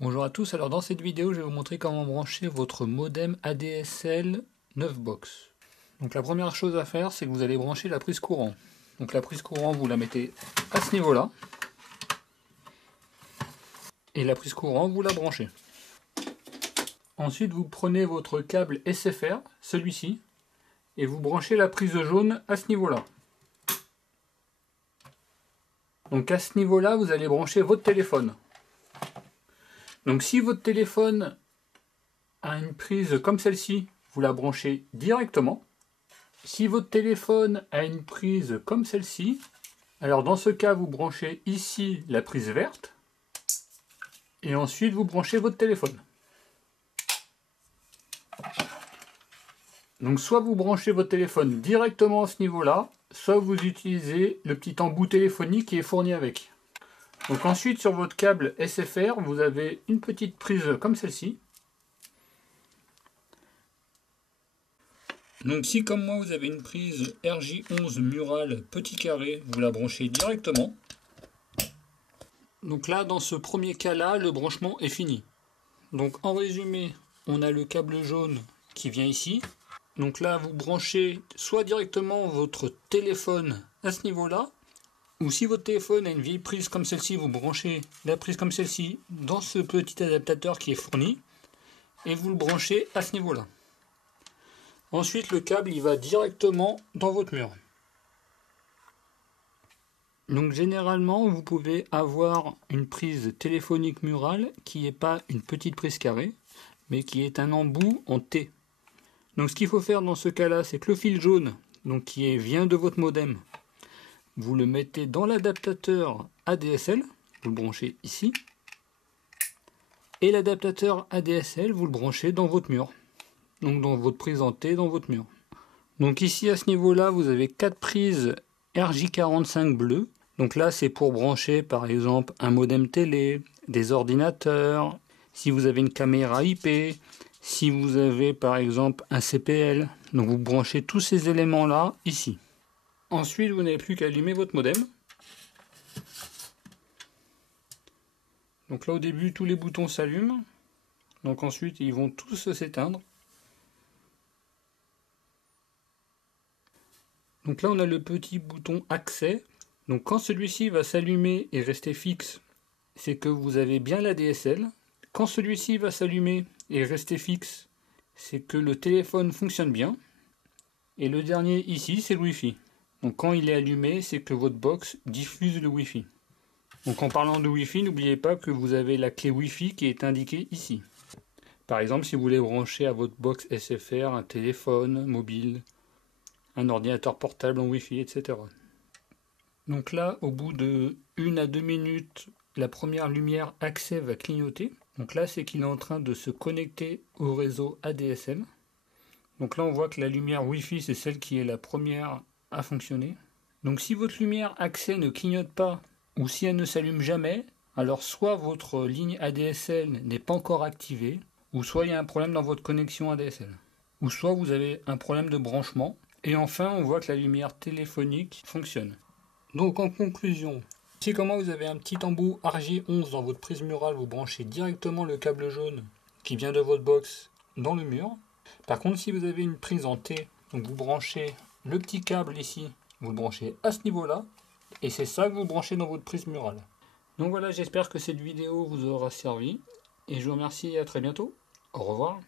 Bonjour à tous, alors dans cette vidéo je vais vous montrer comment brancher votre modem ADSL 9 box. Donc la première chose à faire, c'est que vous allez brancher la prise courant. Donc la prise courant vous la mettez à ce niveau là, et la prise courant vous la branchez. Ensuite vous prenez votre câble SFR, celui-ci, et vous branchez la prise jaune à ce niveau là. Donc à ce niveau là vous allez brancher votre téléphone. Donc si votre téléphone a une prise comme celle-ci, vous la branchez directement. Si votre téléphone a une prise comme celle-ci, alors dans ce cas vous branchez ici la prise verte et ensuite vous branchez votre téléphone. Donc soit vous branchez votre téléphone directement à ce niveau-là, soit vous utilisez le petit embout téléphonique qui est fourni avec. Donc ensuite sur votre câble SFR, vous avez une petite prise comme celle-ci. Donc si comme moi vous avez une prise RJ11 murale petit carré, vous la branchez directement. Donc là dans ce premier cas là, le branchement est fini. Donc en résumé, on a le câble jaune qui vient ici. Donc là vous branchez soit directement votre téléphone à ce niveau là, ou si votre téléphone a une vieille prise comme celle-ci, vous branchez la prise comme celle-ci dans ce petit adaptateur qui est fourni, et vous le branchez à ce niveau là. Ensuite, le câble il va directement dans votre mur. Donc généralement, vous pouvez avoir une prise téléphonique murale qui n'est pas une petite prise carrée, mais qui est un embout en T. Donc ce qu'il faut faire dans ce cas-là, c'est que le fil jaune, donc vient de votre modem, vous le mettez dans l'adaptateur ADSL, vous le branchez ici, et l'adaptateur ADSL, vous le branchez dans votre mur. Donc dans votre prise en T, dans votre mur. Donc ici à ce niveau là vous avez 4 prises RJ45 bleues. Donc là c'est pour brancher par exemple un modem télé, des ordinateurs, si vous avez une caméra IP, si vous avez par exemple un CPL. Donc vous branchez tous ces éléments là ici. Ensuite vous n'avez plus qu'à allumer votre modem. Donc là au début tous les boutons s'allument. Donc ensuite ils vont tous s'éteindre. Donc là on a le petit bouton accès. Donc quand celui-ci va s'allumer et rester fixe, c'est que vous avez bien l'ADSL. Quand celui-ci va s'allumer et rester fixe, c'est que le téléphone fonctionne bien. Et le dernier ici c'est le Wi-Fi. Donc quand il est allumé, c'est que votre box diffuse le Wi-Fi. Donc en parlant de Wi-Fi, n'oubliez pas que vous avez la clé Wi-Fi qui est indiquée ici. Par exemple si vous voulez brancher à votre box SFR un téléphone mobile, un ordinateur portable en Wi-Fi, etc. Donc là, au bout de 1 à 2 minutes, la première lumière accès va clignoter. Donc là, c'est qu'il est en train de se connecter au réseau ADSL. Donc là, on voit que la lumière Wi-Fi, c'est celle qui est la première à fonctionner. Donc si votre lumière accès ne clignote pas, ou si elle ne s'allume jamais, alors soit votre ligne ADSL n'est pas encore activée, ou soit il y a un problème dans votre connexion ADSL. Ou soit vous avez un problème de branchement. Et enfin, on voit que la lumière téléphonique fonctionne. Donc en conclusion, si comme moi vous avez un petit embout RJ11 dans votre prise murale, vous branchez directement le câble jaune qui vient de votre box dans le mur. Par contre, si vous avez une prise en T, donc vous branchez le petit câble ici, vous le branchez à ce niveau-là, et c'est ça que vous branchez dans votre prise murale. Donc voilà, j'espère que cette vidéo vous aura servi, et je vous remercie et à très bientôt. Au revoir.